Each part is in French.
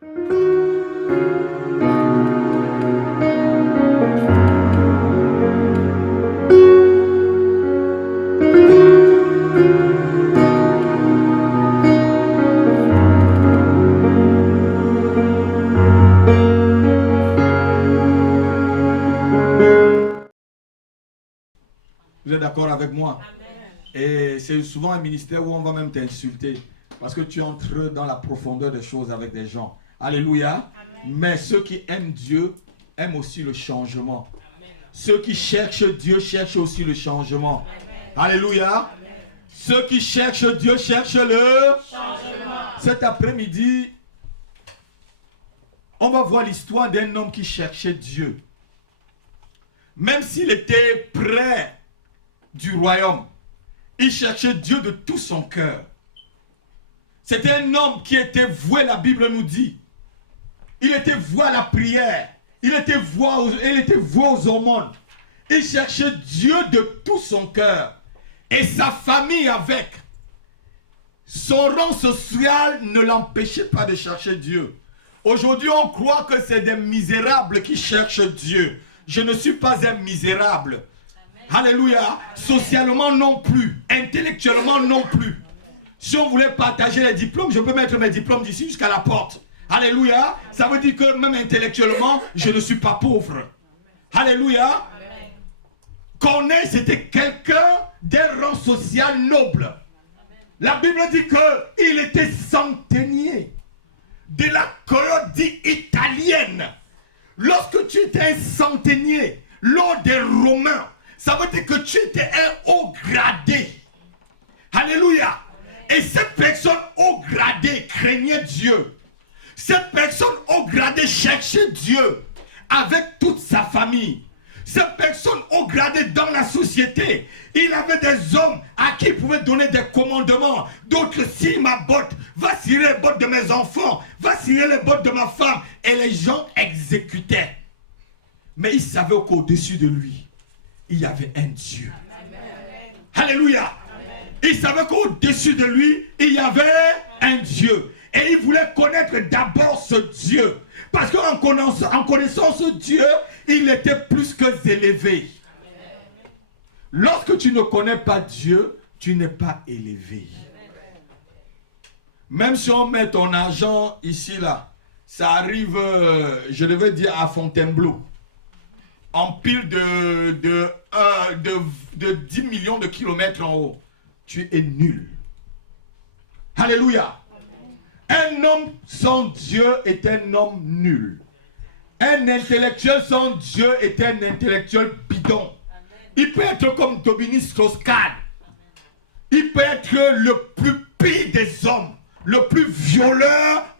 Vous êtes d'accord avec moi? Et c'est souvent un ministère où on va même t'insulter parce que tu entres dans la profondeur des choses avec des gens. Alléluia. Mais ceux qui aiment Dieu aiment aussi le changement. Ceux qui cherchent Dieu cherchent aussi le changement. Alléluia. Ceux qui cherchent Dieu cherchent le changement. Cet après-midi, on va voir l'histoire d'un homme qui cherchait Dieu. Même s'il était près du royaume, il cherchait Dieu de tout son cœur. C'était un homme qui était voué, la Bible nous dit. Il était voué à la prière. Il était voué aux aumônes. Il cherchait Dieu de tout son cœur. Et sa famille avec. Son rang social ne l'empêchait pas de chercher Dieu. Aujourd'hui, on croit que c'est des misérables qui cherchent Dieu. Je ne suis pas un misérable. Alléluia. Socialement non plus. Intellectuellement non plus. Si on voulait partager les diplômes, je peux mettre mes diplômes d'ici jusqu'à la porte. Alléluia. Ça veut dire que même intellectuellement, je ne suis pas pauvre. Alléluia. Corneille, c'était quelqu'un d'un rang social noble. La Bible dit qu'il était centenier de la colonie dite italienne. Lorsque tu étais un centenier, lors des Romains, ça veut dire que tu étais un haut gradé. Alléluia. Et cette personne haut gradé craignait Dieu. Cette personne haut gradé cherchait Dieu avec toute sa famille. Cette personne haut gradé dans la société, il avait des hommes à qui il pouvait donner des commandements. D'autres, si ma botte, va cirer les bottes de mes enfants, va cirer les bottes de ma femme. Et les gens exécutaient. Mais il savait qu'au-dessus de lui, il y avait un Dieu. Amen. Alléluia. Amen. Il savait qu'au-dessus de lui, il y avait un Dieu. Et il voulait connaître d'abord ce Dieu. Parce qu'en connaissant ce Dieu, il était plus que élevé. Amen. Lorsque tu ne connais pas Dieu, tu n'es pas élevé. Amen. Même si on met ton argent ici, là, ça arrive, je devais dire, à Fontainebleau. En pile de 10 millions de kilomètres en haut, tu es nul. Alléluia. Un homme sans Dieu est un homme nul. Un intellectuel sans Dieu est un intellectuel bidon. Il peut être comme Dominique Strauss-Kahn. Il peut être le plus pire des hommes, le plus violeur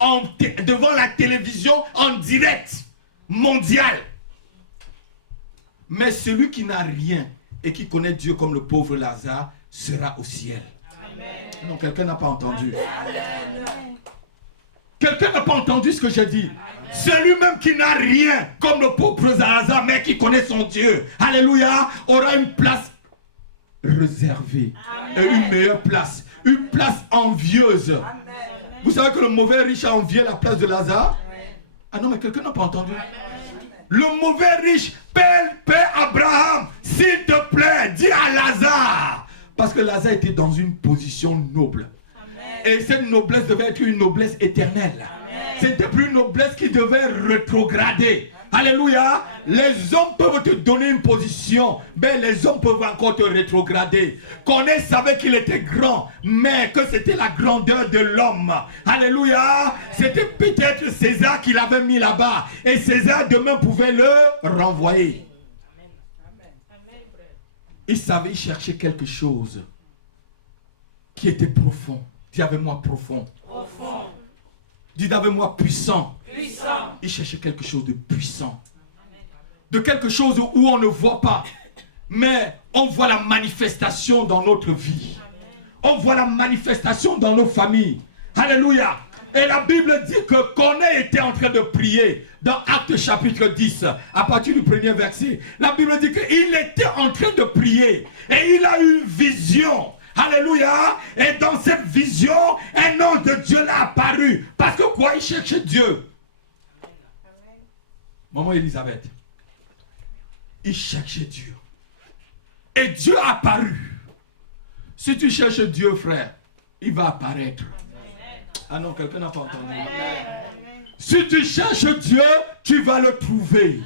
devant la télévision en direct mondial. Mais celui qui n'a rien et qui connaît Dieu comme le pauvre Lazare sera au ciel. Amen. Non, quelqu'un n'a pas entendu. Quelqu'un n'a pas entendu ce que j'ai dit. Celui-même qui n'a rien comme le pauvre Lazare, mais qui connaît son Dieu, alléluia, aura une place réservée. Amen. Et une meilleure place. Une place envieuse. Amen. Vous savez que le mauvais riche a envié la place de Lazare? Amen. Ah non, mais quelqu'un n'a pas entendu. Amen. Le mauvais riche, Père Abraham, s'il te plaît, dis à Lazare. Parce que Lazare était dans une position noble. Amen. Et cette noblesse devait être une noblesse éternelle. Ce n'était plus une noblesse qui devait rétrograder. Alléluia. Les hommes peuvent te donner une position, mais les hommes peuvent encore te rétrograder. Corneille savait qu'il était grand, mais que c'était la grandeur de l'homme. Alléluia. C'était peut-être César qui l'avait mis là-bas. Et César demain pouvait le renvoyer. Il savait, il cherchait quelque chose qui était profond. Dis avec moi profond. Profond. Dis avec moi puissant. Puissant. Il cherchait quelque chose de puissant. De quelque chose où on ne voit pas. Mais on voit la manifestation dans notre vie. On voit la manifestation dans nos familles. Alléluia. Et la Bible dit que Corneille était en train de prier dans Actes chapitre 10, à partir du premier verset. La Bible dit qu'il était en train de prier et il a eu une vision. Alléluia. Et dans cette vision, un ange de Dieu l'a apparu. Parce que quoi? Il cherchait Dieu. Maman Elisabeth, il cherchait Dieu. Et Dieu a apparu. Si tu cherches Dieu, frère, il va apparaître. Ah non, quelqu'un n'a pas entendu. Si tu cherches Dieu, tu vas le trouver.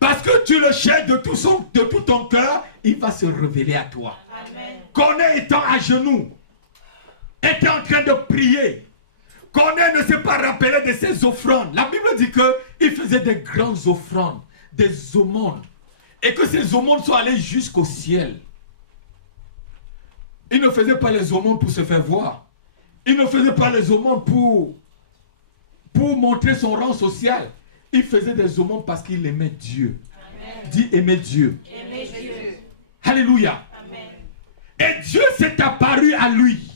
Parce que tu le cherches de tout ton cœur, il va se révéler à toi. Corneille étant à genoux, était en train de prier. Corneille ne s'est pas rappelé de ses offrandes. La Bible dit qu'il faisait des grandes offrandes, des aumônes. Et que ces aumônes sont allées jusqu'au ciel. Il ne faisait pas les aumônes pour se faire voir. Il ne faisait pas les aumônes pour montrer son rang social. Il faisait des aumônes parce qu'il aimait Dieu. Amen. Dis aimer Dieu. Aimer Dieu. Alléluia. Amen. Et Dieu s'est apparu à lui.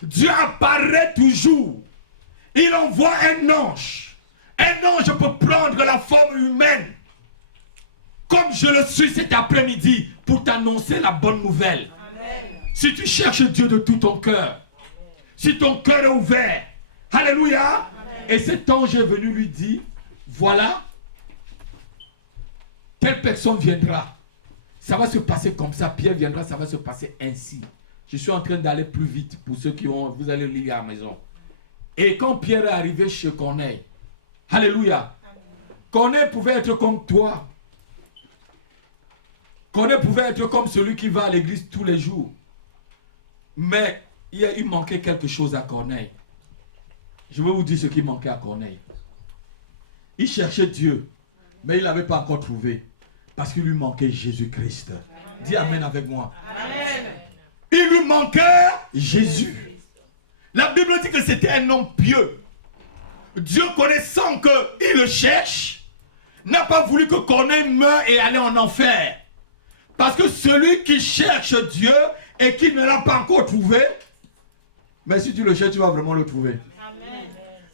Dieu apparaît toujours. Il envoie un ange. Un ange peut prendre la forme humaine. Comme je le suis cet après-midi pour t'annoncer la bonne nouvelle. Amen. Si tu cherches Dieu de tout ton cœur, si ton cœur est ouvert, alléluia. Amen. Et cet ange est venu lui dire, voilà, telle personne viendra. Ça va se passer comme ça. Pierre viendra, ça va se passer ainsi. Je suis en train d'aller plus vite pour ceux qui ont, vous allez lire à la maison. Et quand Pierre est arrivé chez Corneille, alléluia, Corneille pouvait être comme toi. Corneille pouvait être comme celui qui va à l'église tous les jours. Mais il manquait quelque chose à Corneille. Je vais vous dire ce qui manquait à Corneille. Il cherchait Dieu, mais il n'avait pas encore trouvé. Parce qu'il lui manquait Jésus-Christ. Dis Amen avec moi. Amen. Il lui manquait Jésus. La Bible dit que c'était un homme pieux. Dieu, connaissant qu'il le cherche, n'a pas voulu que Corneille meure et allait en enfer. Parce que celui qui cherche Dieu et qui ne l'a pas encore trouvé, mais si tu le cherches, tu vas vraiment le trouver. Amen.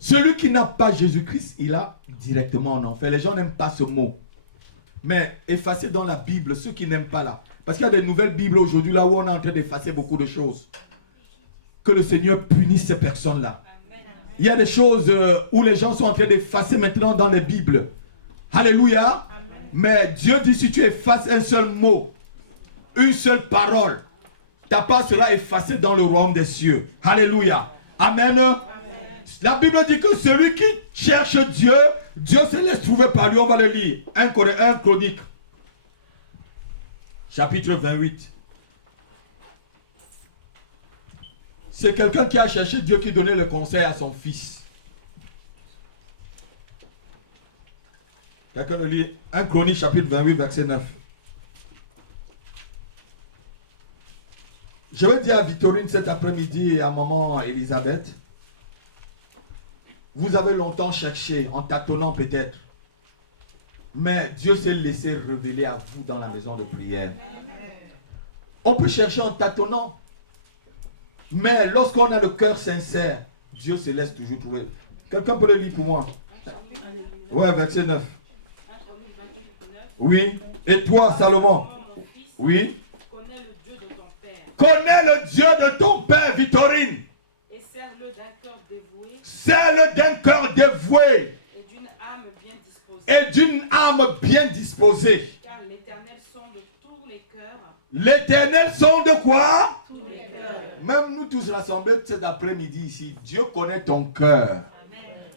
Celui qui n'a pas Jésus-Christ, il a directement en enfer. Les gens n'aiment pas ce mot. Mais effacez dans la Bible ceux qui n'aiment pas là. Parce qu'il y a des nouvelles Bibles aujourd'hui là où on est en train d'effacer beaucoup de choses. Que le Seigneur punisse ces personnes-là. Il y a des choses où les gens sont en train d'effacer maintenant dans les Bibles. Alléluia. Amen. Mais Dieu dit si tu effaces un seul mot, une seule parole, ta part sera effacée dans le royaume des cieux. Alléluia. Amen. Amen. La Bible dit que celui qui cherche Dieu, Dieu se laisse trouver par lui. On va le lire. 1 Chronique. Chapitre 28. C'est quelqu'un qui a cherché Dieu qui donnait le conseil à son fils. Quelqu'un le lit. 1 Chronique chapitre 28 verset 9. Je vais dire à Victorine cet après-midi et à maman Elisabeth. Vous avez longtemps cherché, en tâtonnant peut-être. Mais Dieu s'est laissé révéler à vous dans la maison de prière. On peut chercher en tâtonnant. Mais lorsqu'on a le cœur sincère, Dieu se laisse toujours trouver. Quelqu'un peut le lire pour moi? Ouais, verset 9. Oui. Et toi, Salomon? Oui. Connais le Dieu de ton père. Connais le Dieu de ton père, Victorine. Et sers-le d'un cœur dévoué. Sers-le d'un cœur dévoué. Et d'une âme bien disposée. Et d'une âme bien disposée. Car l'Éternel sonde tous les cœurs. L'Éternel sonde quoi? Tous les cœurs. Même nous tous rassemblés cet après-midi ici, Dieu connaît ton cœur.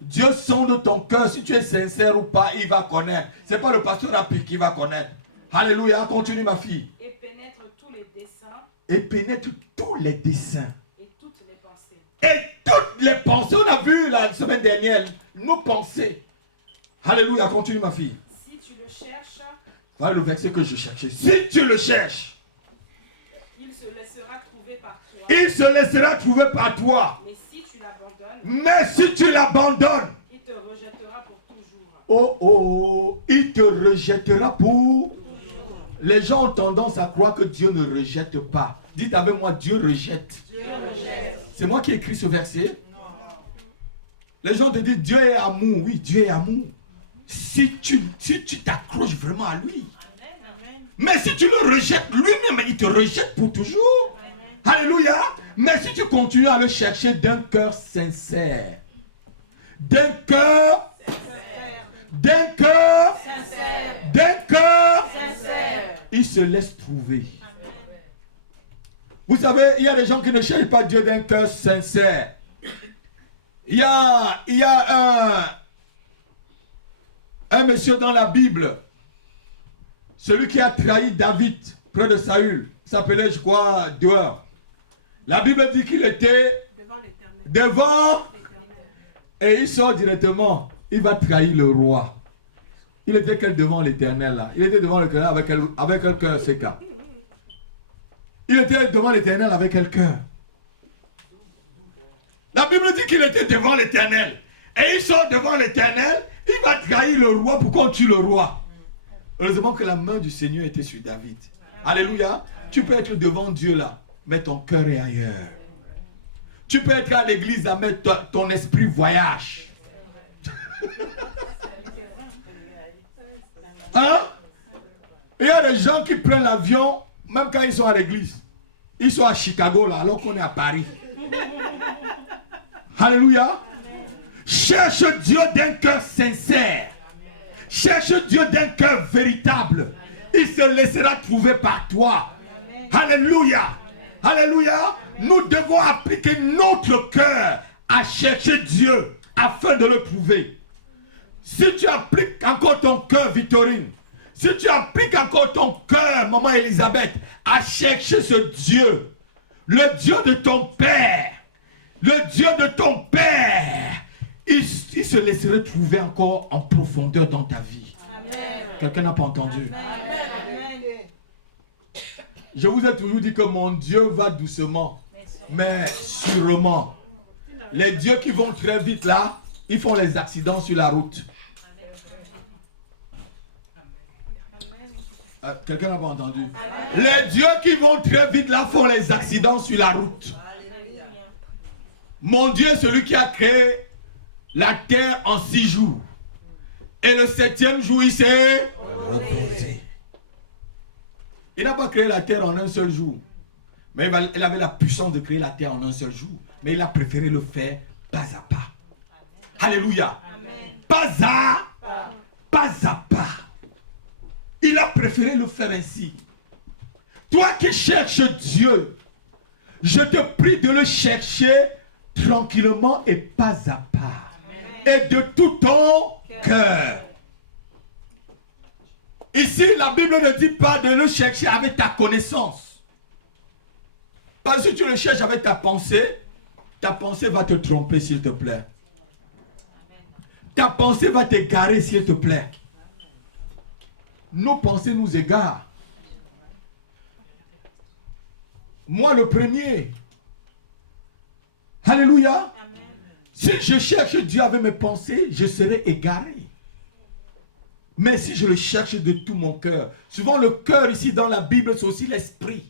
Dieu sonde ton cœur, si tu es sincère ou pas, il va connaître. Ce n'est pas le pasteur rapide qui va connaître. Alléluia, continue ma fille. Et pénètre tous les desseins. Et pénètre tous les desseins. Et toutes les pensées. Et toutes les pensées, on a vu la semaine dernière, nos pensées. Alléluia, continue ma fille. Si tu le cherches, voilà le verset que je cherchais. Si tu le cherches, il se laissera trouver par toi. Il se laissera trouver par toi. Mais si tu l'abandonnes, il te rejettera pour toujours. Oh oh, il te rejettera pour toujours. Les gens ont tendance à croire que Dieu ne rejette pas. Dites avec moi, Dieu rejette. Dieu rejette. C'est moi qui ai écrit ce verset. Non. Les gens te disent Dieu est amour. Oui, Dieu est amour. Si tu t'accroches vraiment à lui. Mais si tu le rejettes, lui-même, il te rejette pour toujours. Alléluia. Mais si tu continues à le chercher d'un cœur sincère, d'un cœur sincère, il se laisse trouver. Vous savez, il y a des gens qui ne cherchent pas Dieu d'un cœur sincère. Il y a un monsieur dans la Bible, celui qui a trahi David près de Saül, s'appelait, je crois, Doer. La Bible dit qu'il était devant et il sort directement. Il va trahir le roi. Il était devant l'Éternel là. Il était devant l'Éternel avec quel cœur, c'est cas. Il était devant l'Éternel avec quel cœur. La Bible dit qu'il était devant l'Éternel. Et il sort devant l'Éternel. Il va trahir le roi pour qu'on tue le roi. Heureusement que la main du Seigneur était sur David. Alléluia. Tu peux être devant Dieu là, mais ton cœur est ailleurs. Tu peux être à l'église là, mais ton esprit voyage. Hein? Il y a des gens qui prennent l'avion, même quand ils sont à l'église. Ils sont à Chicago là, alors qu'on est à Paris. Alléluia. Cherche Dieu d'un cœur sincère. Cherche Dieu d'un cœur véritable. Il se laissera trouver par toi. Alléluia. Alléluia. Nous devons appliquer notre cœur à chercher Dieu afin de le trouver. Si tu appliques encore ton cœur, Victorine, si tu appliques encore ton cœur, maman Elisabeth, à chercher ce Dieu, le Dieu de ton Père, le Dieu de ton Père, il se laisserait trouver encore en profondeur dans ta vie. Quelqu'un n'a pas entendu? Amen. Je vous ai toujours dit que mon Dieu va doucement, mais sûrement. Les dieux qui vont très vite là, ils font les accidents sur la route. Quelqu'un n'a pas entendu? Les dieux qui vont très vite là font les accidents sur la route. Mon Dieu est celui qui a créé la terre en 6 jours. Et le 7e jour, il s'est reposé. Il n'a pas créé la terre en un seul jour. Mais il avait la puissance de créer la terre en un seul jour. Mais il a préféré le faire pas à pas. Alléluia. Pas à pas. Il a préféré le faire ainsi. Toi qui cherches Dieu, je te prie de le chercher tranquillement et pas à pas. Et de tout ton cœur. Ici, la Bible ne dit pas de le chercher avec ta connaissance. Parce que si tu le cherches avec ta pensée va te tromper, s'il te plaît. Ta pensée va t'égarer, s'il te plaît. Nos pensées nous égarent. Moi, le premier. Alléluia. Si je cherche Dieu avec mes pensées, je serai égaré. Mais si je le cherche de tout mon cœur, souvent le cœur ici dans la Bible, c'est aussi l'esprit.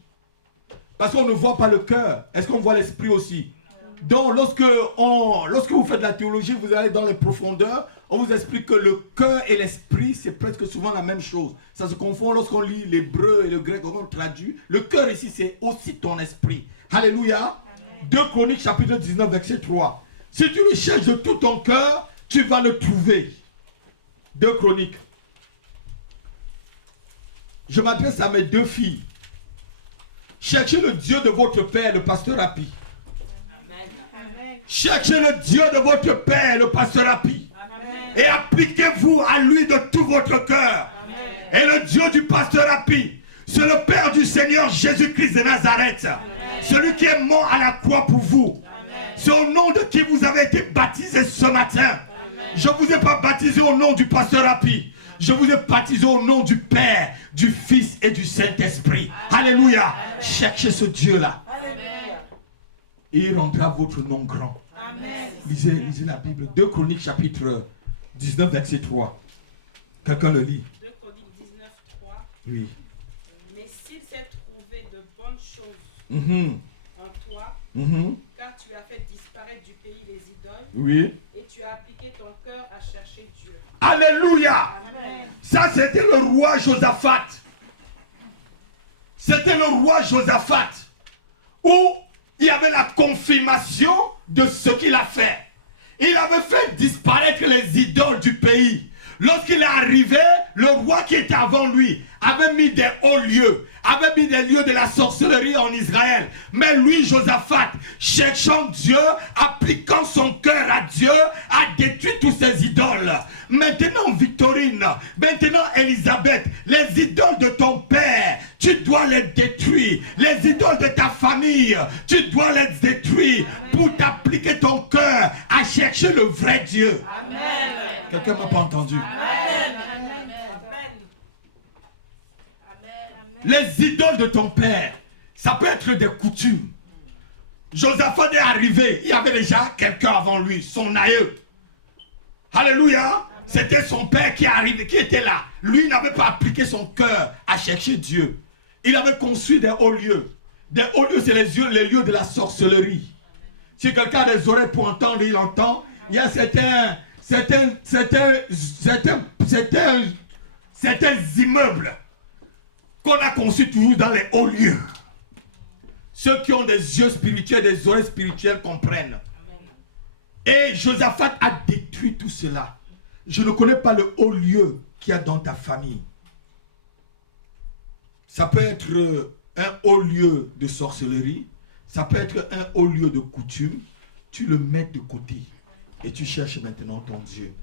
Parce qu'on ne voit pas le cœur. Est-ce qu'on voit l'esprit aussi? Donc lorsque vous faites de la théologie, vous allez dans les profondeurs, on vous explique que le cœur et l'esprit, c'est presque souvent la même chose. Ça se confond lorsqu'on lit l'hébreu et le grec, on traduit. Le cœur ici, c'est aussi ton esprit. Alléluia. 2 Chroniques chapitre 19, verset 3. Si tu le cherches de tout ton cœur, tu vas le trouver. 2 Chroniques. Je m'adresse à mes 2 filles. Cherchez le Dieu de votre Père, le pasteur Rapi. Cherchez le Dieu de votre Père, le pasteur Rapi. Et appliquez-vous à lui de tout votre cœur. Et le Dieu du pasteur Rapi, c'est le Père du Seigneur Jésus-Christ de Nazareth. Celui qui est mort à la croix pour vous. C'est au nom de qui vous avez été baptisé ce matin. Je ne vous ai pas baptisé au nom du pasteur Rapi. Je vous ai baptisé au nom du Père, du Fils et du Saint-Esprit. Alléluia. Cherchez ce Dieu-là. Et il rendra votre nom grand. Lisez la Bible. 2 Chroniques chapitre 19 verset 3. Quelqu'un le lit. 2 Chroniques 19, 3. Oui. Mais s'il s'est trouvé de bonnes choses en toi, car tu as fait disparaître du pays les idoles, oui. Et tu as appliqué ton cœur à chercher Dieu. Alléluia. Amen. Ça, c'était le roi Josaphat. C'était le roi Josaphat, où il y avait la confirmation de ce qu'il a fait. Il avait fait disparaître les idoles du pays. Lorsqu'il est arrivé, le roi qui était avant lui avait mis des hauts lieux, avait mis des lieux de la sorcellerie en Israël. Mais lui, Josaphat, cherchant Dieu, appliquant son cœur à Dieu, a détruit tous ces idoles. Maintenant, Victorine, maintenant, Elisabeth, les idoles de ton père, tu dois les détruire. Les idoles de ta famille, tu dois les détruire pour t'appliquer ton cœur à chercher le vrai Dieu. Amen. Quelqu'un ne m'a pas entendu. Amen. Les idoles de ton père, ça peut être des coutumes. Josaphat est arrivé, il y avait déjà quelqu'un avant lui, son aïeux. Alléluia. C'était son père qui est arrivé, qui était là. Lui n'avait pas appliqué son cœur à chercher Dieu. Il avait construit des hauts lieux. Des hauts lieux, c'est les lieux de la sorcellerie. Si quelqu'un a des oreilles pour entendre, il entend. Il y a certains immeubles qu'on a conçus toujours dans les hauts lieux. Ceux qui ont des yeux spirituels, des oreilles spirituelles comprennent. Et Josaphat a détruit tout cela. Je ne connais pas le haut lieu qu'il y a dans ta famille. Ça peut être un haut lieu de sorcellerie. Ça peut être un haut lieu de coutume. Tu le mets de côté. Et tu cherches maintenant ton Dieu.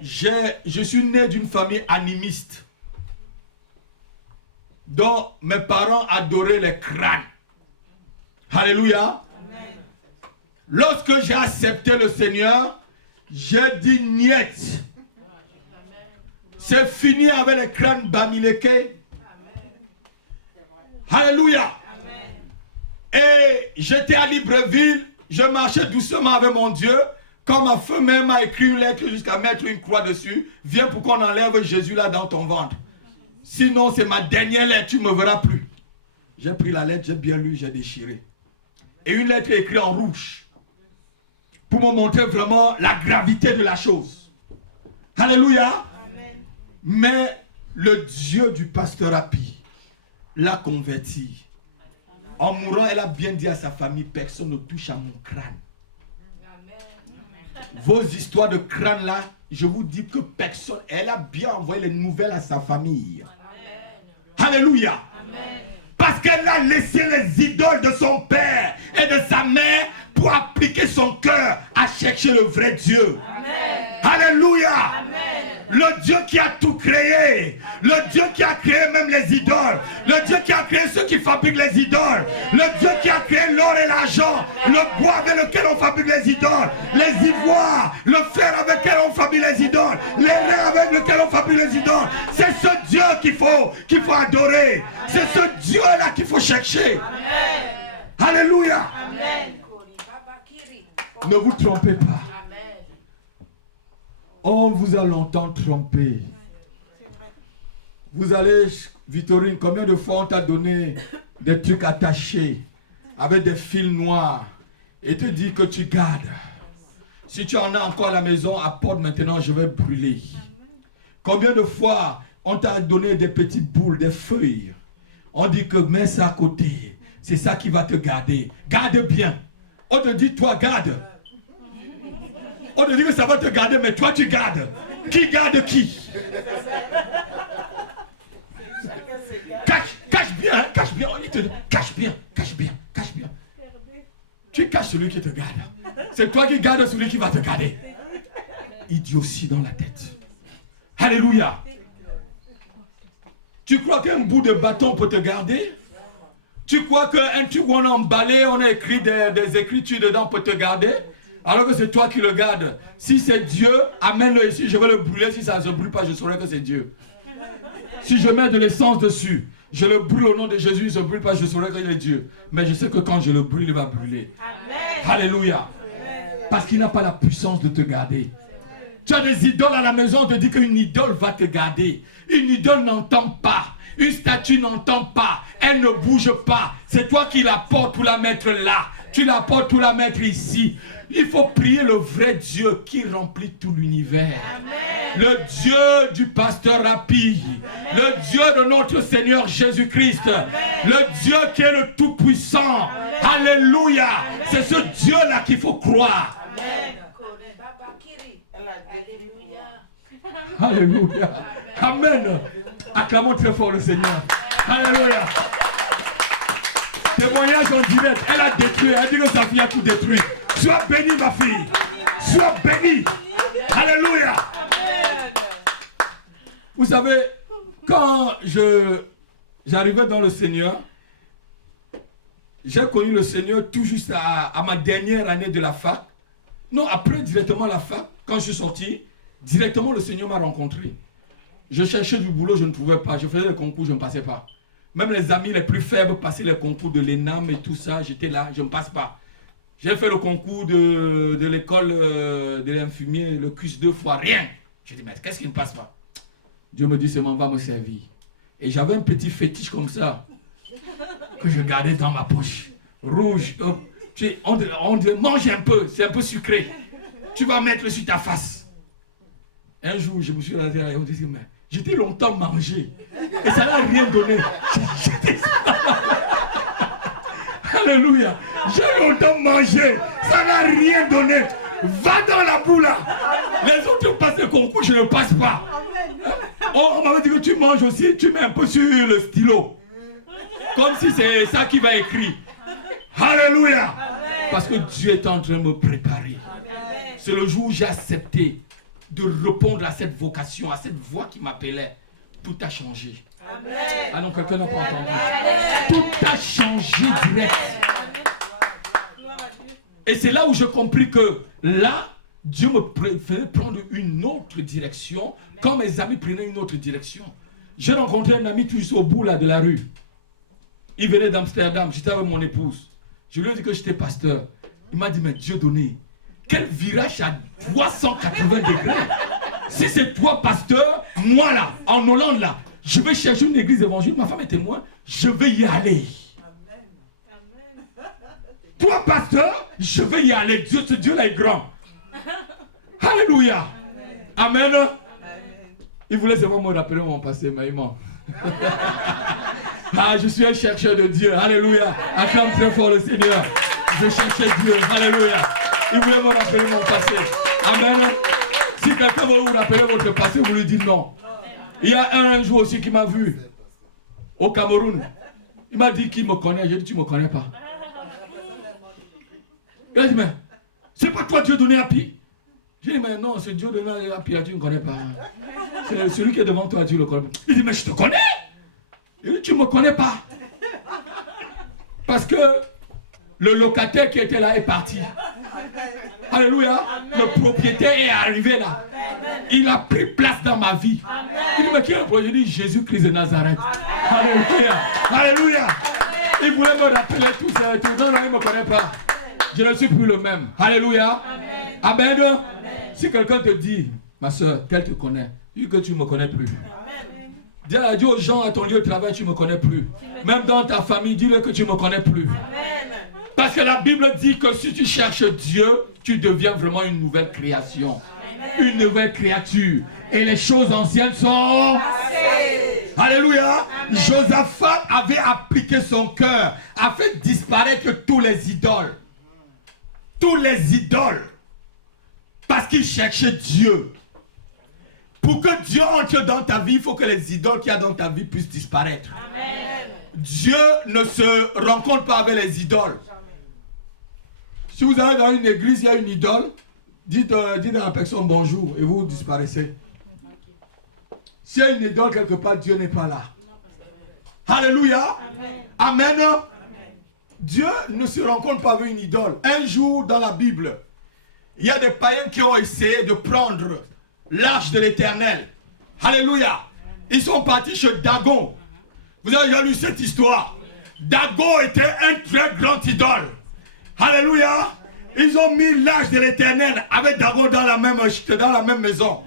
Je suis né d'une famille animiste. Dont mes parents adoraient les crânes. Alléluia. Amen. Lorsque j'ai accepté le Seigneur, j'ai dit niet. C'est fini avec les crânes bamileke. Alléluia. Amen. Et j'étais à Libreville, je marchais doucement avec mon Dieu. Quand ma femme même m'a écrit une lettre jusqu'à mettre une croix dessus, viens pour qu'on enlève Jésus là dans ton ventre. Sinon c'est ma dernière lettre, tu ne me verras plus. J'ai pris la lettre, j'ai bien lu, j'ai déchiré. Et une lettre écrite en rouge. Pour me montrer vraiment la gravité de la chose. Alléluia. Amen. Mais le Dieu du pasteur Happy l'a converti. En mourant, elle a bien dit à sa famille, personne ne touche à mon crâne. Amen. Vos histoires de crâne là, je vous dis que personne, elle a bien envoyé les nouvelles à sa famille. Amen. Alléluia. Amen. Parce qu'elle a laissé les idoles de son père et de sa mère pour appliquer son cœur à chercher le vrai Dieu. Amen. Alléluia. Amen. Le Dieu qui a tout créé, le Dieu qui a créé même les idoles, le Dieu qui a créé ceux qui fabriquent les idoles, le Dieu qui a créé l'or et l'argent, le bois avec lequel on fabrique les idoles, les ivoires, le fer avec lequel on fabrique les idoles, les reins avec lesquels on fabrique les idoles. C'est ce Dieu qu'il faut adorer. C'est ce Dieu-là qu'il faut chercher. Amen. Alléluia. Amen. Ne vous trompez pas. On vous a longtemps trompé. Vous allez, Victorine, combien de fois on t'a donné des trucs attachés avec des fils noirs et te dit que tu gardes. Si tu en as encore à la maison, apporte maintenant, je vais brûler. Combien de fois on t'a donné des petites boules, des feuilles. On dit que mets ça à côté. C'est ça qui va te garder. Garde bien. On te dit, toi, garde. On te dit que ça va te garder, mais toi tu gardes. Qui garde qui? Cache bien, hein, cache bien. Il te dit, cache bien. Tu caches celui qui te garde. C'est toi qui gardes celui qui va te garder. Idiotie dans la tête. Alléluia. Tu crois qu'un bout de bâton peut te garder? Tu crois qu'un truc où on a emballé, on a écrit des écritures dedans peut te garder? Alors que c'est toi qui le gardes. Si c'est Dieu, amène-le ici, je vais le brûler. Si ça ne se brûle pas, je saurai que c'est Dieu. Si je mets de l'essence dessus, je le brûle au nom de Jésus, il ne se brûle pas, je saurai qu'il est Dieu. Mais je sais que quand je le brûle, il va brûler. Amen. Alléluia. Parce qu'il n'a pas la puissance de te garder. Tu as des idoles à la maison, on te dit qu'une idole va te garder. Une idole n'entend pas. Une statue n'entend pas. Elle ne bouge pas. C'est toi qui la portes pour la mettre là. Tu la portes pour la mettre ici. Il faut prier le vrai Dieu qui remplit tout l'univers. Amen. Le Dieu du pasteur Rapi. Le Dieu de notre Seigneur Jésus-Christ. Le Dieu qui est le Tout-Puissant. Alléluia. C'est ce Dieu-là qu'il faut croire. Alléluia. Amen. Acclamons très fort le Seigneur. Alléluia. Témoignage en direct. Elle a détruit. Elle dit que sa fille a tout détruit. Sois bénie, ma fille. Sois bénie. Alléluia. Vous savez, quand j'arrivais dans le Seigneur, j'ai connu le Seigneur tout juste à ma dernière année de la fac. Non, après directement la fac, quand je suis sorti, directement le Seigneur m'a rencontré. Je cherchais du boulot, je ne trouvais pas. Je faisais les concours, je ne passais pas. Même les amis les plus faibles passaient les concours de l'ENAM et tout ça. J'étais là, je ne passe pas. J'ai fait le concours de l'école de l'infirmier, le CUS 2 fois, rien. J'ai dit, mais qu'est-ce qui ne passe pas? Dieu me dit, seulement va me servir. Et j'avais un petit fétiche comme ça, que je gardais dans ma poche. Rouge. On mange un peu, c'est un peu sucré. Tu vas mettre sur ta face. Un jour, je me suis rasé et on dit, mais j'étais longtemps mangé. Et ça n'a rien donné. Alléluia. J'ai longtemps mangé. Ça n'a rien donné. Va dans la boule là. Les autres passent le concours, je ne passe pas. On m'avait dit que tu manges aussi, tu mets un peu sur le stylo. Comme si c'est ça qui va écrire. Alléluia. Parce que Dieu est en train de me préparer. C'est le jour où j'ai accepté de répondre à cette vocation, à cette voix qui m'appelait. Tout a changé. Amen. Ah non, quelqu'un n'a pas entendu. Tout a changé direct. Et c'est là où j'ai compris que là, Dieu me faisait prendre une autre direction, quand mes amis prenaient une autre direction. J'ai rencontré un ami tout juste au bout là, de la rue. Il venait d'Amsterdam, j'étais avec mon épouse. Je lui ai dit que j'étais pasteur. Il m'a dit, mais Dieu donné, quel virage à 380 degrés. Si c'est toi, pasteur, moi là, en Hollande là, je vais chercher une église évangélique, ma femme est témoin, je vais y aller. Amen. Toi, pasteur, je vais y aller. Dieu, ce Dieu là est grand. Alléluia. Amen. Amen. Il voulait seulement me rappeler mon passé, mais il ment. Ah, je suis un chercheur de Dieu. Alléluia. Acclame très fort le Seigneur. Je cherchais Dieu. Alléluia. Il voulait me rappeler mon passé. Amen. Si quelqu'un veut vous rappeler votre passé, vous lui dites non. Il y a un jour aussi qui m'a vu au Cameroun. Il m'a dit qu'il me connaît. J'ai dit, tu ne me connais pas. Il a dit, mais c'est pas toi Dieu donné à Pi? J'ai dit, mais non, c'est Dieu donné à Pi, tu ne connais pas. C'est celui qui est devant toi, tu le connais. Il dit, mais je te connais. Il dit, tu ne me connais pas. Parce que le locataire qui était là est parti. Alléluia. Le propriétaire est arrivé là. Il a pris place dans ma vie. Il dit, mais qui est le projet? Il dit, Jésus-Christ de Nazareth. Alléluia. Alléluia. Il voulait me rappeler tout ça. Non, non, il ne me connaît pas. Je ne suis plus le même. Alléluia. Amen. Amen. Si quelqu'un te dit, ma soeur, qu'elle te connaît, dis que tu ne me connais plus. Dis aux gens à ton lieu de travail, tu ne me connais plus. Même dans ta famille, dis-le que tu ne me connais plus. Parce que la Bible dit que si tu cherches Dieu, tu deviens vraiment une nouvelle création. Une nouvelle créature. Et les choses anciennes sont... Alléluia. Josaphat avait appliqué son cœur, a fait disparaître tous les idoles. Tous les idoles. Parce qu'il cherchait Dieu. Pour que Dieu entre dans ta vie, il faut que les idoles qu'il y a dans ta vie puissent disparaître. Amen. Dieu ne se rencontre pas avec les idoles. Si vous allez dans une église, il y a une idole, dites à la personne bonjour et vous disparaissez. S'il y a une idole quelque part, Dieu n'est pas là. Alléluia. Amen. Amen. Amen. Dieu ne se rencontre pas avec une idole. Un jour dans la Bible, il y a des païens qui ont essayé de prendre l'arche de l'Éternel. Alléluia. Ils sont partis chez Dagon. Vous avez déjà lu cette histoire. Dagon était un très grand idole. Alléluia. Ils ont mis l'arche de l'Éternel avec Dagon dans la même maison.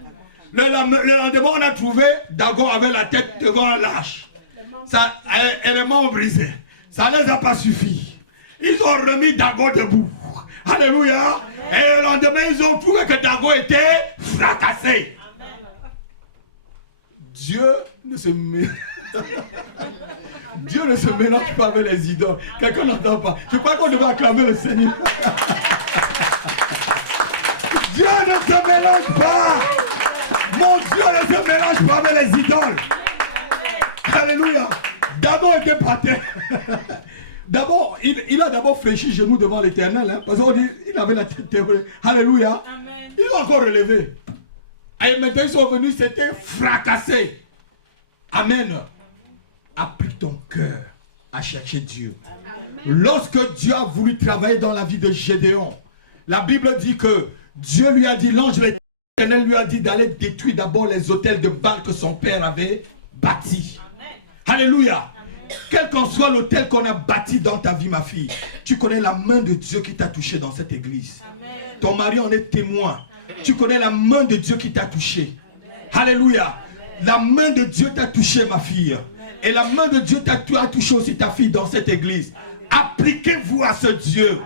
Le lendemain, on a trouvé Dagon avec la tête devant l'arche. Et les membres brisés. Ça ne les a pas suffi. Ils ont remis Dagon debout. Alléluia. Et le lendemain, ils ont trouvé que Dagon était fracassé. Dieu ne se mélange pas avec les idoles. Quelqu'un n'entend pas. Je crois qu'on devait acclamer le Seigneur. Dieu ne se mélange pas. Mon Dieu ne se mélange pas avec les idoles. Alléluia. D'abord, il était pater. D'abord, il a d'abord fléchi genoux devant l'Éternel. Hein, parce qu'il avait la tête terrée. Alléluia. Amen. Il l'a encore relevé. Et maintenant, ils sont venus, c'était fracassé. Amen. Applique ton cœur à chercher Dieu. Amen. Lorsque Dieu a voulu travailler dans la vie de Gédéon, la Bible dit que Dieu lui a dit, l'ange de l'Éternel lui a dit d'aller détruire d'abord les autels de Baal que son père avait bâtis. Amen. Alléluia. Amen. Quel qu'en soit l'autel qu'on a bâti dans ta vie, ma fille, tu connais la main de Dieu qui t'a touché dans cette église. Amen. Ton mari en est témoin. Amen. Tu connais la main de Dieu qui t'a touché. Amen. Alléluia. Amen. La main de Dieu t'a touché, ma fille. Amen. Et la main de Dieu t'a touché aussi ta fille dans cette église. Appliquez-vous à ce Dieu.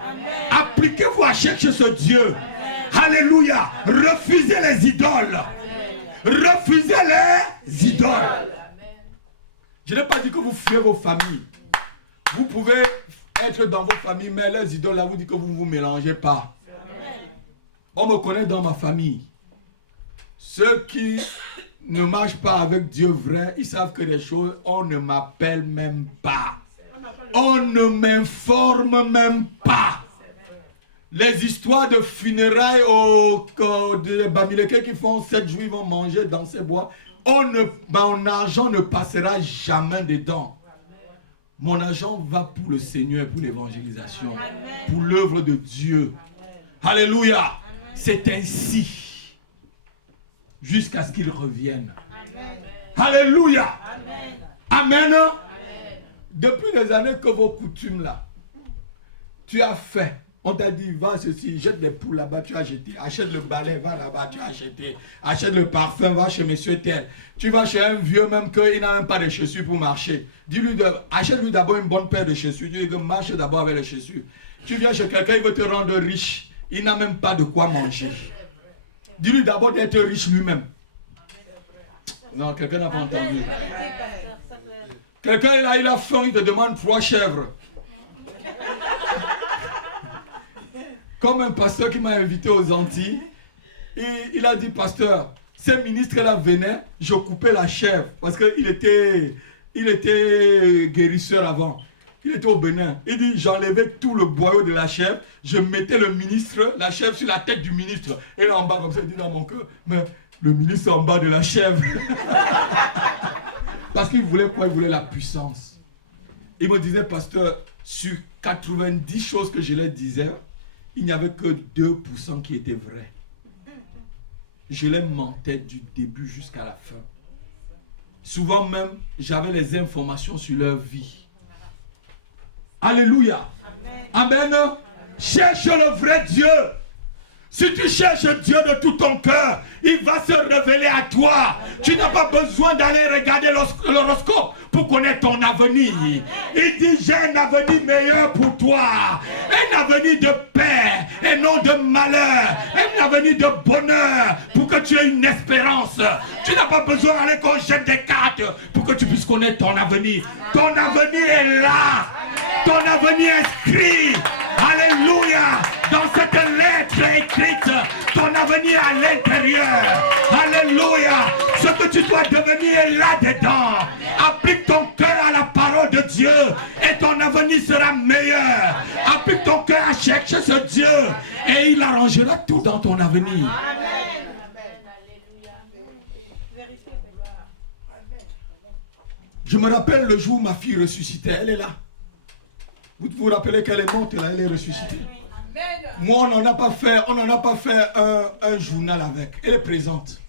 Appliquez-vous à chercher ce Dieu. Alléluia. Refusez les idoles. Refusez les idoles. Je n'ai pas dit que vous fuyez vos familles. Vous pouvez être dans vos familles, mais les idoles, là, vous dites que vous ne vous mélangez pas. On me connaît dans ma famille. Ceux qui ne marchent pas avec Dieu vrai, ils savent que les choses, on ne m'appelle même pas. On ne m'informe même pas. Les histoires de funérailles de Bamileke qui font 7 jours, ils vont manger dans ces bois. Mon argent ne passera jamais dedans. Mon argent va pour le Seigneur, pour l'évangélisation, pour l'œuvre de Dieu. Alléluia. C'est ainsi. Jusqu'à ce qu'il revienne. Alléluia. Amen. Depuis des années que vos coutumes là, tu as fait. On t'a dit, va ceci, jette des poules là-bas, tu as jeté. Achète le balai, va là-bas, tu as acheté. Achète le parfum, va chez monsieur tel. Tu vas chez un vieux même qu'il n'a même pas de chaussures pour marcher. Dis-lui, achète-lui d'abord une bonne paire de chaussures. Dis-lui que marche d'abord avec les chaussures. Tu viens chez quelqu'un, il veut te rendre riche. Il n'a même pas de quoi manger. Dis-lui d'abord d'être riche lui-même. Non, quelqu'un n'a pas entendu. Quelqu'un là, il a faim, il te demande 3 chèvres. Comme un pasteur qui m'a invité aux Antilles, et il a dit, pasteur, ces ministres-là venaient, je coupais la chèvre, parce qu'il était guérisseur avant. Il était au Bénin. Il dit, j'enlevais tout le boyau de la chèvre, je mettais le ministre, la chèvre sur la tête du ministre. Et là en bas, comme ça, il dit dans mon cœur, mais le ministre en bas de la chèvre. Parce qu'il voulait quoi? Il voulait la puissance. Il me disait, pasteur, sur 90 choses que je leur disais, il n'y avait que 2% qui étaient vrais. Je les mentais du début jusqu'à la fin. Souvent même, j'avais les informations sur leur vie. Alléluia. Amen. Amen. Cherche le vrai Dieu. Si tu cherches Dieu de tout ton cœur, il va se révéler à toi. Tu n'as pas besoin d'aller regarder l'horoscope pour connaître ton avenir. Il dit, j'ai un avenir meilleur pour toi. Un avenir de paix et non de malheur. Un avenir de bonheur pour que tu aies une espérance. Tu n'as pas besoin d'aller qu'on jette des cartes pour que tu puisses connaître ton avenir. Ton avenir est là. Ton avenir est inscrit. Alléluia. Dans cette lettre écrite, ton avenir à l'intérieur. Alléluia. Ce que tu dois devenir est là-dedans. Applique ton cœur à la parole de Dieu et ton avenir sera meilleur. Applique ton cœur à chercher ce Dieu et il arrangera tout dans ton avenir. Je me rappelle le jour où ma fille ressuscitait. Elle est là. Vous vous rappelez qu'elle est morte là, elle est ressuscitée. Moi, on n'en a pas fait un journal avec. Elle est présente.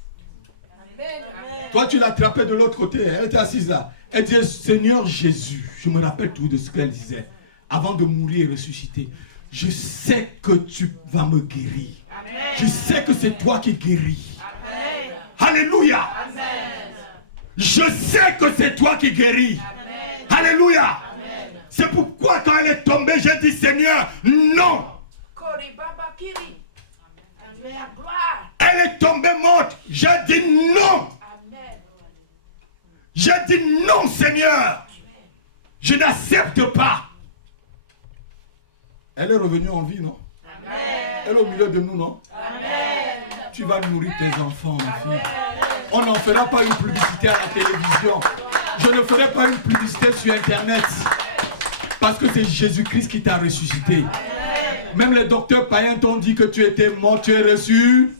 Amen. Toi, tu l'attrapais de l'autre côté. Elle était assise là. Elle disait, Seigneur Jésus, je me rappelle tout de ce qu'elle disait. Avant de mourir et ressusciter. Je sais que tu vas me guérir. Amen. Je sais que c'est toi qui guéris. Amen. Alléluia. Amen. Je sais que c'est toi qui guéris. Amen. Alléluia. Amen. C'est pourquoi quand elle est tombée, j'ai dit, Seigneur, non. Elle est tombée morte. J'ai dit non. J'ai dit non, Seigneur. Je n'accepte pas. Elle est revenue en vie, non? Amen. Elle est au milieu de nous, non? Amen. Tu vas nourrir tes enfants, ma fille. On n'en fera pas une publicité à la télévision. Je ne ferai pas une publicité sur Internet. Parce que c'est Jésus-Christ qui t'a ressuscité. Même les docteurs païens t'ont dit que tu étais mort, tu es ressuscité.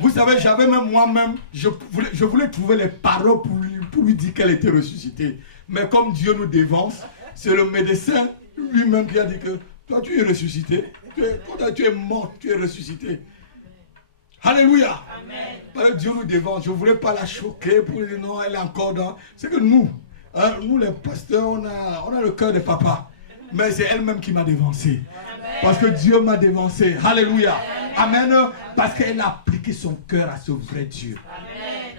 Vous savez, j'avais même moi-même, je voulais trouver les paroles pour lui dire qu'elle était ressuscitée. Mais comme Dieu nous dévance, c'est le médecin lui-même qui a dit que toi tu es ressuscité. Toi tu es mort, tu es ressuscité. Alléluia. Amen. Parce que Dieu nous dévance. Je ne voulais pas la choquer pour dire non, elle est encore dans... C'est que nous les pasteurs, on a le cœur de papa. Mais c'est elle-même qui m'a dévancé. Amen. Parce que Dieu m'a dévancé. Alléluia. Amen. Amen. Parce qu'elle a appliqué son cœur à ce vrai Dieu. Amen.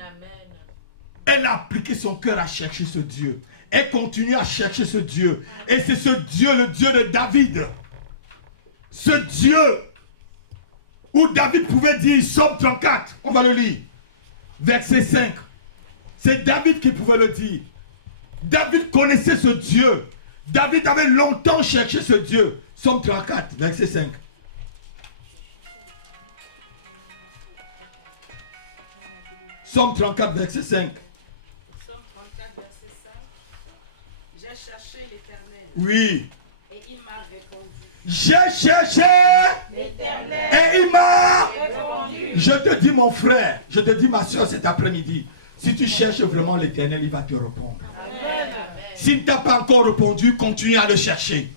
Elle a appliqué son cœur à chercher ce Dieu. Elle continue à chercher ce Dieu. Et c'est ce Dieu, le Dieu de David. Ce Dieu où David pouvait dire, Somme 34, on va le lire, verset 5. C'est David qui pouvait le dire. David connaissait ce Dieu. David avait longtemps cherché ce Dieu. Somme 34, verset 5. Somme 34, verset 5. Somme 34, verset 5. J'ai cherché l'Éternel. Oui. Et il m'a répondu. J'ai cherché l'Éternel. Et il m'a répondu. Je te dis mon frère, je te dis ma soeur cet après-midi, si tu cherches vraiment l'Éternel, il va te répondre. Amen. S'il ne t'a pas encore répondu, continue à le chercher.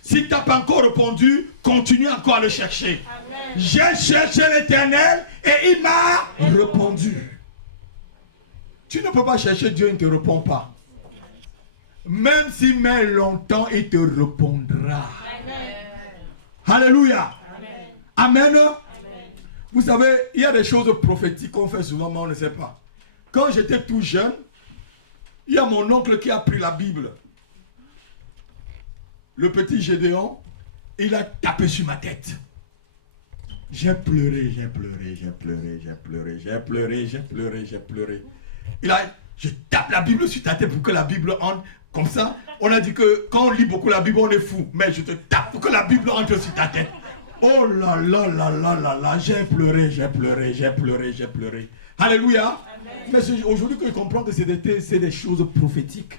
S'il ne t'a pas encore répondu, continue encore à le chercher. J'ai cherché l'Éternel et il m'a répondu. Tu ne peux pas chercher Dieu, il ne te répond pas. Même s'il met longtemps, il te répondra. Amen. Alléluia. Amen. Amen. Vous savez, il y a des choses prophétiques qu'on fait souvent, mais on ne sait pas. Quand j'étais tout jeune, il y a mon oncle qui a pris la Bible. Le petit Gédéon, il a tapé sur ma tête. J'ai pleuré, j'ai pleuré, j'ai pleuré, j'ai pleuré, j'ai pleuré, j'ai pleuré, j'ai pleuré. Je tape la Bible sur ta tête pour que la Bible entre. Comme ça, on a dit que quand on lit beaucoup la Bible, on est fou. Mais je te tape pour que la Bible entre sur ta tête. Oh là là là là là là, j'ai pleuré, j'ai pleuré, j'ai pleuré, j'ai pleuré. Alléluia. Amen. Mais aujourd'hui que je comprends que c'est des choses prophétiques.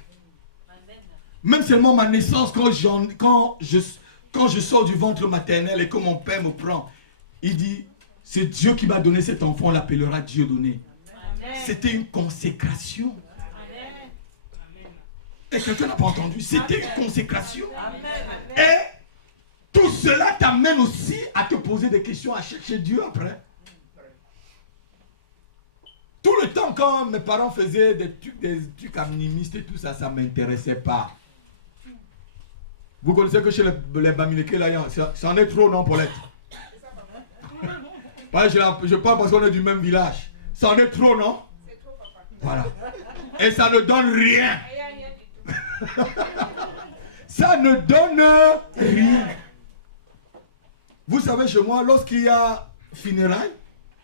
Amen. Même seulement ma naissance, quand je sors du ventre maternel et que mon père me prend, il dit, c'est Dieu qui m'a donné cet enfant, on l'appellera Dieu donné. C'était une consécration. Amen. Et quelqu'un n'a pas entendu, c'était une consécration. Amen. Et tout cela t'amène aussi à te poser des questions, à chercher Dieu après. Tout le temps, quand mes parents faisaient des trucs animistes et tout ça, ça ne m'intéressait pas. Vous connaissez que chez les Bamileke, là, ça en est trop, non, Paulette? Je parle parce qu'on est du même village. Ça en est trop, non? C'est trop, papa. Voilà. Et ça ne donne rien. Ça ne donne rien. Vous savez, chez moi, lorsqu'il y a funérailles,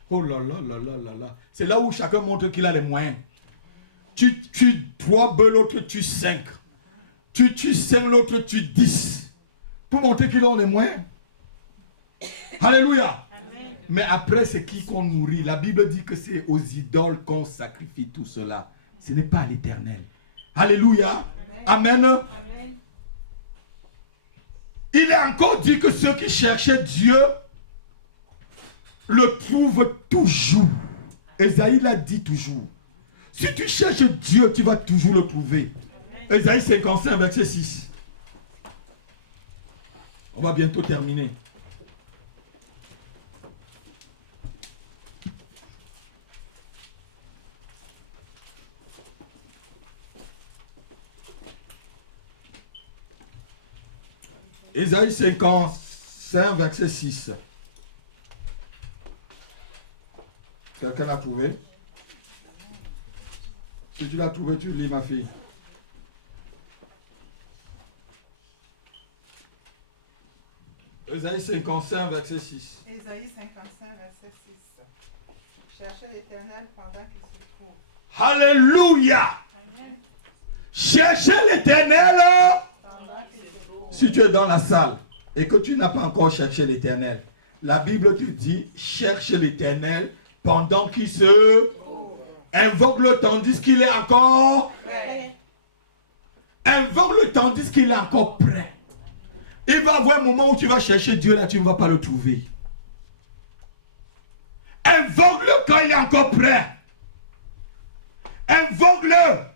oh là là là là là là, c'est là où chacun montre qu'il a les moyens. Tu 3 bœufs, l'autre tu 5. Tu tues 5, l'autre tu 10. Pour montrer qu'il a les moyens. Alléluia. Amen. Mais après, c'est qui qu'on nourrit? La Bible dit que c'est aux idoles qu'on sacrifie tout cela. Ce n'est pas à l'Éternel. Alléluia. Amen. Amen. Il est encore dit que ceux qui cherchaient Dieu le trouvent toujours. Ésaïe l'a dit toujours. Si tu cherches Dieu, tu vas toujours le trouver. Ésaïe 55, verset 6. On va bientôt terminer. Ésaïe 55, verset 6. Quelqu'un l'a trouvé? Si tu l'as trouvé, tu lis, ma fille. Ésaïe 55, verset 6. Ésaïe 55, verset 6. Cherchez l'Éternel pendant qu'il se trouve. Alléluia! Amen. Cherchez l'Éternel. Si tu es dans la salle et que tu n'as pas encore cherché l'Éternel, la Bible te dit, cherche l'Éternel pendant qu'il se invoque-le tandis qu'il est encore prêt. Invoque-le tandis qu'il est encore prêt. Il va y avoir un moment où tu vas chercher Dieu, là tu ne vas pas le trouver. Invoque-le quand il est encore prêt. Invoque-le.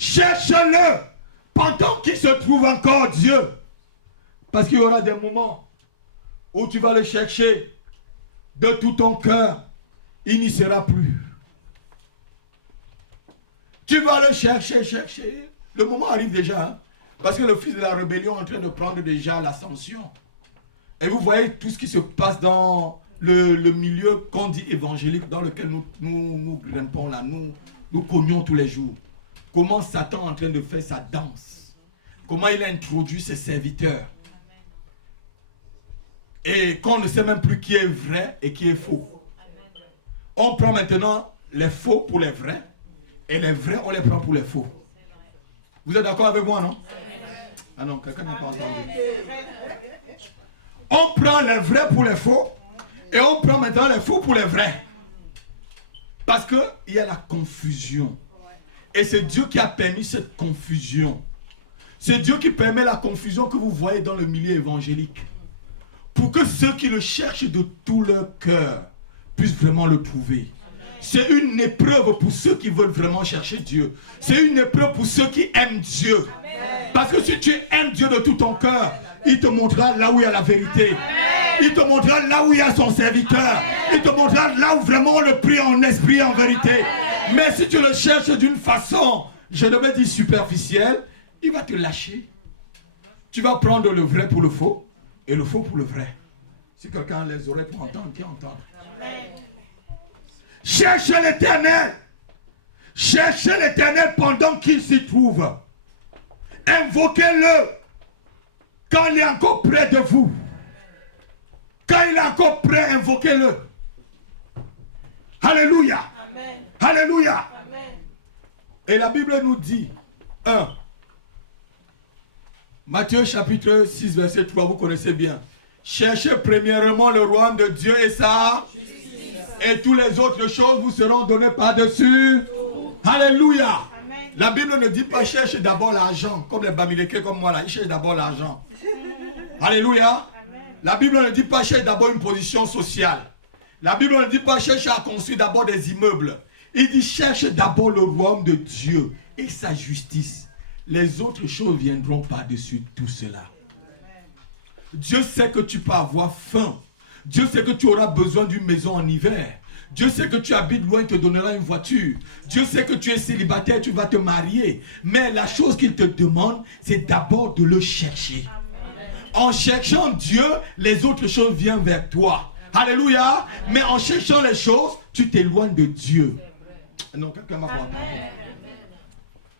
Cherche-le pendant qu'il se trouve encore Dieu. Parce qu'il y aura des moments où tu vas le chercher de tout ton cœur. Il n'y sera plus. Tu vas le chercher, chercher. Le moment arrive déjà. Hein? Parce que le fils de la rébellion est en train de prendre déjà l'ascension. Et vous voyez tout ce qui se passe dans le milieu qu'on dit évangélique, dans lequel nous grimpons là, nous cognons tous les jours. Comment Satan est en train de faire sa danse. Comment il a introduit ses serviteurs. Et qu'on ne sait même plus qui est vrai et qui est faux. On prend maintenant les faux pour les vrais. Et les vrais, on les prend pour les faux. Vous êtes d'accord avec moi, non? Ah non, quelqu'un n'a pas entendu. On prend les vrais pour les faux. Et on prend maintenant les faux pour les vrais. Parce qu'il y a la confusion. Et c'est Dieu qui a permis cette confusion. C'est Dieu qui permet la confusion que vous voyez dans le milieu évangélique. Pour que ceux qui le cherchent de tout leur cœur puissent vraiment le trouver. C'est une épreuve pour ceux qui veulent vraiment chercher Dieu. C'est une épreuve pour ceux qui aiment Dieu. Parce que si tu aimes Dieu de tout ton cœur, il te montrera là où il y a la vérité. Il te montrera là où il y a son serviteur. Il te montrera là où vraiment on le prie en esprit et en vérité. Mais si tu le cherches d'une façon, je devais dire superficielle, il va te lâcher. Tu vas prendre le vrai pour le faux et le faux pour le vrai. Si quelqu'un a les oreilles pour entendre, qui entend. Cherchez l'Éternel. Cherchez l'Éternel pendant qu'il s'y trouve. Invoquez-le quand il est encore près de vous. Quand il est encore prêt, invoquez-le. Alléluia. Amen. Alléluia. Amen. Et la Bible nous dit, 1. Matthieu chapitre 6, verset 3, vous connaissez bien. Cherchez premièrement le royaume de Dieu et sa justice. Et toutes les autres choses vous seront données par-dessus. Alléluia. Amen. La Bible ne dit pas cherche d'abord l'argent, comme les Bamileke comme moi là, ils cherchent d'abord l'argent. Alléluia. La Bible ne dit pas cherche d'abord une position sociale. La Bible ne dit pas cherche à construire d'abord des immeubles. Il dit cherche d'abord le royaume de Dieu et sa justice. Les autres choses viendront par-dessus tout cela. Dieu sait que tu peux avoir faim. Dieu sait que tu auras besoin d'une maison en hiver. Dieu sait que tu habites loin, il te donnera une voiture. Dieu sait que tu es célibataire, tu vas te marier. Mais la chose qu'il te demande, c'est d'abord de le chercher. En cherchant Dieu, les autres choses viennent vers toi. Alléluia. Mais en cherchant les choses, tu t'éloignes de Dieu. Non, quelqu'un m'a pas entendu.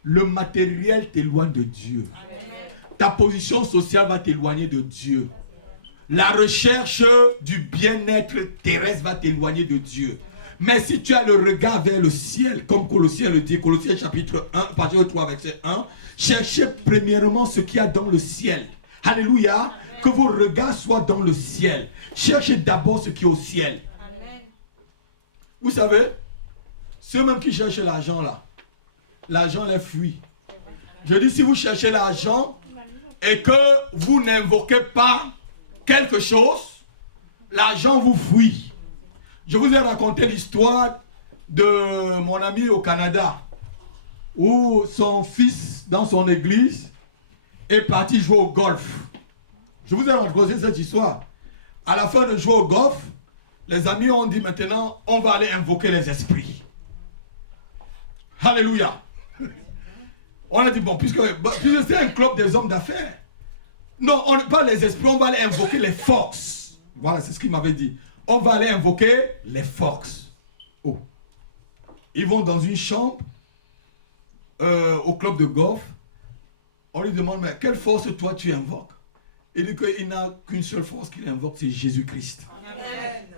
Le matériel t'éloigne de Dieu. Ta position sociale va t'éloigner de Dieu. La recherche du bien-être terrestre va t'éloigner de Dieu. Mais si tu as le regard vers le ciel, comme Colossiens le dit, Colossiens chapitre 1, partie 3, verset 1, cherchez premièrement ce qu'il y a dans le ciel. Alléluia. Que vos regards soient dans le ciel. Cherchez d'abord ce qui est au ciel. Amen. Vous savez, ceux même qui cherchent l'argent là, l'argent les fuit. Je dis, si vous cherchez l'argent et que vous n'invoquez pas quelque chose, l'argent vous fuit. Je vous ai raconté l'histoire de mon ami au Canada, où son fils, dans son église, est parti jouer au golf. Je vous ai raconté cette histoire. À la fin de jouer au golf, les amis ont dit maintenant, on va aller invoquer les esprits. Alléluia. On a dit, bon, puisque c'est un club des hommes d'affaires. Non, on n'est pas les esprits, on va aller invoquer les forces. Voilà, c'est ce qu'il m'avait dit. On va aller invoquer les forces. Oh. Ils vont dans une chambre au club de golf. On lui demande, mais quelle force toi tu invoques? Il dit qu'il n'a qu'une seule force qu'il invoque, c'est Jésus-Christ.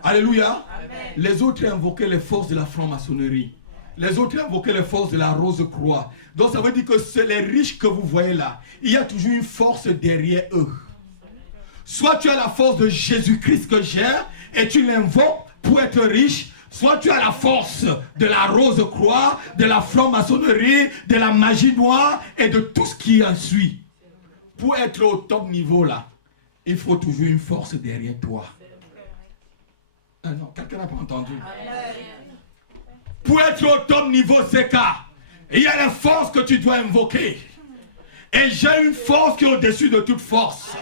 Alléluia. Amen. Les autres invoquaient les forces de la franc-maçonnerie. Les autres invoquaient les forces de la rose-croix. Donc ça veut dire que c'est les riches que vous voyez là. Il y a toujours une force derrière eux. Soit tu as la force de Jésus-Christ que j'ai et tu l'invoques pour être riche. Soit tu as la force de la rose-croix, de la franc-maçonnerie, de la magie noire et de tout ce qui en suit. Pour être au top niveau là, il faut toujours une force derrière toi. Ah non, quelqu'un n'a pas entendu. Pour être au top niveau, c'est car il y a la force que tu dois invoquer. Et j'ai une force qui est au-dessus de toute force.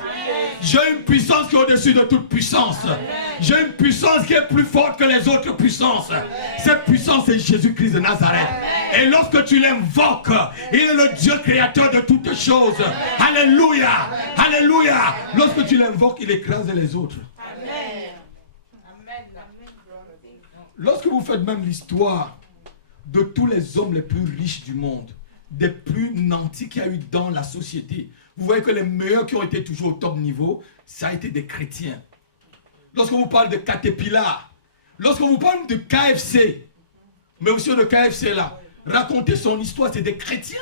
J'ai une puissance qui est au-dessus de toute puissance. J'ai une puissance qui est plus forte que les autres puissances. Cette puissance est Jésus-Christ de Nazareth. Et lorsque tu l'invoques, il est le Dieu créateur de toutes choses. Alléluia. Alléluia. Lorsque tu l'invoques, il écrase les autres. Lorsque vous faites même l'histoire de tous les hommes les plus riches du monde, des plus nantis qu'il y a eu dans la société, vous voyez que les meilleurs qui ont été toujours au top niveau, ça a été des chrétiens. Lorsque vous parlez de Caterpillar, lorsque vous parlez de KFC, mais aussi de KFC là, raconter son histoire, c'est des chrétiens.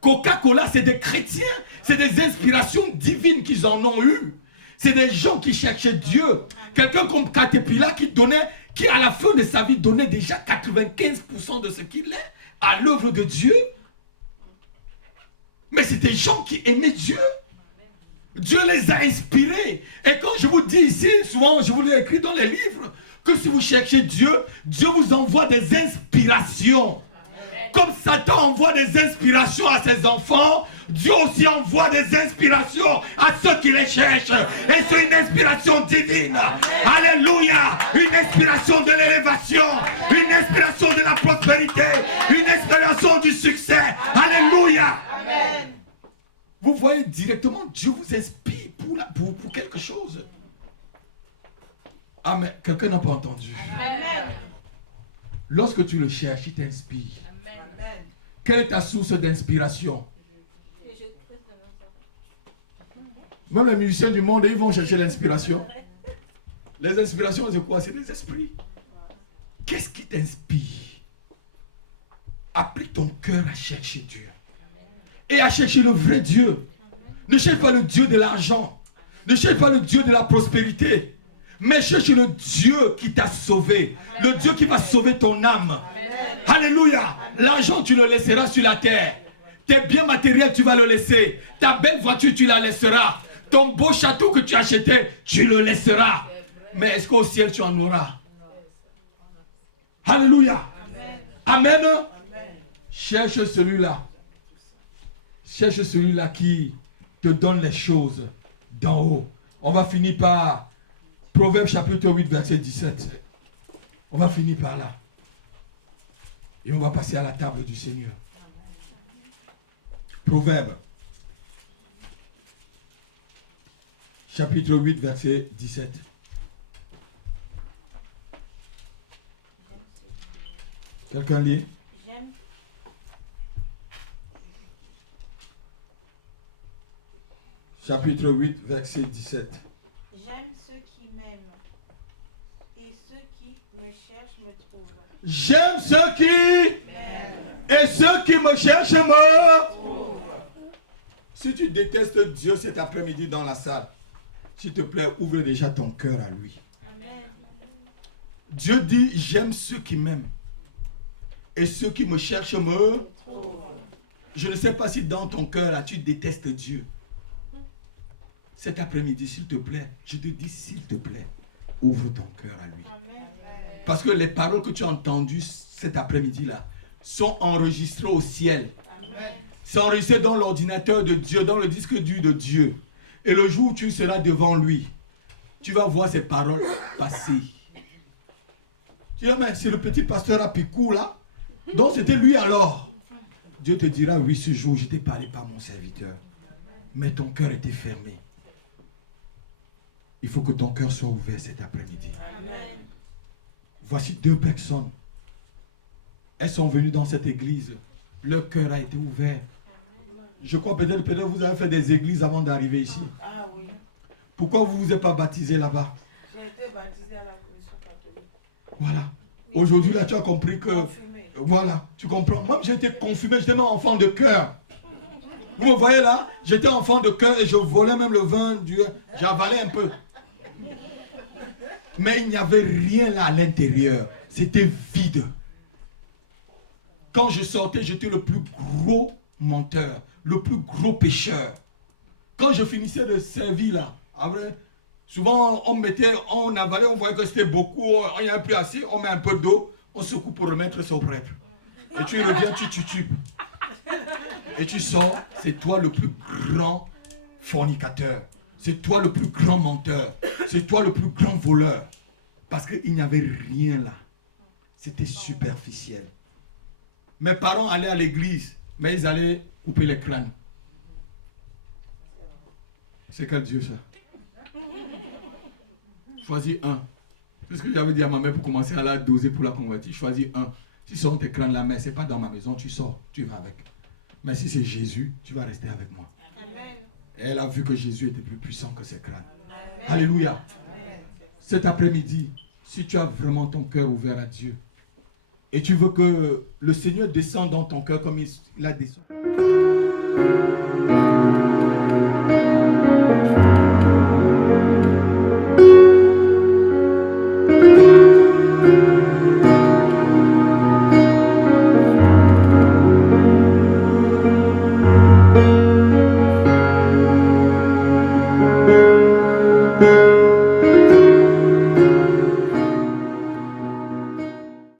Coca-Cola, c'est des chrétiens. C'est des inspirations divines qu'ils en ont eues. C'est des gens qui cherchaient Dieu. Quelqu'un comme Caterpillar qui à la fin de sa vie donnait déjà 95% de ce qu'il est à l'œuvre de Dieu. Mais c'est des gens qui aimaient Dieu. Dieu les a inspirés. Et quand je vous dis ici, souvent je vous l'ai écrit dans les livres, que si vous cherchez Dieu, Dieu vous envoie des inspirations. Comme Satan envoie des inspirations à ses enfants, Dieu aussi envoie des inspirations à ceux qui les cherchent. Et c'est une inspiration divine. Alléluia. Une inspiration de l'élévation. Une inspiration de la prospérité. Une inspiration du succès. Alléluia. Amen. Vous voyez directement, Dieu vous inspire pour quelque chose. Amen. Quelqu'un n'a pas entendu. Amen. Lorsque tu le cherches, il t'inspire. Amen. Quelle est ta source d'inspiration? Même les musiciens du monde, ils vont chercher l'inspiration. Les inspirations, c'est quoi? C'est des esprits. Qu'est-ce qui t'inspire? Applique ton cœur à chercher Dieu. Et à chercher le vrai Dieu. Ne cherche pas le Dieu de l'argent. Ne cherche pas le Dieu de la prospérité. Mais cherche le Dieu qui t'a sauvé. Le Dieu qui va sauver ton âme. Alléluia. L'argent, tu le laisseras sur la terre. Tes biens matériels, tu vas le laisser. Ta belle voiture, tu la laisseras. Ton beau château que tu as acheté, tu le laisseras. Mais est-ce qu'au ciel, tu en auras? Alléluia. Amen. Amen. Cherche celui-là. Cherche celui-là qui te donne les choses d'en haut. On va finir par Proverbe chapitre 8, verset 17. On va finir par là. Et on va passer à la table du Seigneur. Proverbe chapitre 8, verset 17. Quelqu'un lit? Chapitre 8, verset 17. J'aime ceux qui m'aiment et ceux qui me cherchent me trouvent. J'aime ceux qui m'aiment et ceux qui me cherchent me trouvent. Si tu détestes Dieu cet après-midi dans la salle, s'il te plaît, ouvre déjà ton cœur à lui. Amen. Dieu dit, j'aime ceux qui m'aiment et ceux qui me cherchent me trouvent. Je ne sais pas si dans ton cœur là, tu détestes Dieu. Cet après-midi, s'il te plaît, je te dis, s'il te plaît, ouvre ton cœur à lui. Amen. Parce que les paroles que tu as entendues cet après-midi-là sont enregistrées au ciel. Amen. C'est enregistré dans l'ordinateur de Dieu, dans le disque dur de Dieu. Et le jour où tu seras devant lui, tu vas voir ces paroles passer. Tu dis, mais c'est le petit pasteur à Picou là. Donc c'était lui alors. Dieu te dira, oui, ce jour, je t'ai parlé par mon serviteur. Mais ton cœur était fermé. Il faut que ton cœur soit ouvert cet après-midi. Amen. Voici 2 personnes. Elles sont venues dans cette église. Leur cœur a été ouvert. Je crois peut-être vous avez fait des églises avant d'arriver ici. Ah oui. Pourquoi vous ne vous êtes pas baptisé là-bas? J'ai été baptisé à la commission catholique. Voilà. Aujourd'hui, là, tu as compris que... Confumé. Voilà, tu comprends. Moi, j'étais confirmé, j'étais même enfant de cœur. Vous me voyez là? J'étais enfant de cœur et je volais même le vin, j'avalais un peu. Mais il n'y avait rien là à l'intérieur. C'était vide. Quand je sortais, j'étais le plus gros menteur, le plus gros pécheur. Quand je finissais de servir là, après, souvent on avalait, on voyait que c'était beaucoup, on n'y avait plus assez, on met un peu d'eau, on secoue pour remettre ça au prêtre. Et tu reviens, tu. Et tu sors, c'est toi le plus grand fornicateur. C'est toi le plus grand menteur. C'est toi le plus grand voleur. Parce qu'il n'y avait rien là. C'était superficiel. Mes parents allaient à l'église, mais ils allaient couper les crânes. C'est quel Dieu ça? Choisis un. C'est ce que j'avais dit à ma mère pour commencer à la doser pour la convertir. Choisis un. Si ce sont tes crânes là, mais ce n'est pas dans ma maison, tu sors, tu vas avec. Mais si c'est Jésus, tu vas rester avec moi. Amen. Et elle a vu que Jésus était plus puissant que ses crânes. Alléluia. Cet après-midi, si tu as vraiment ton cœur ouvert à Dieu, et tu veux que le Seigneur descende dans ton cœur comme il a descendu.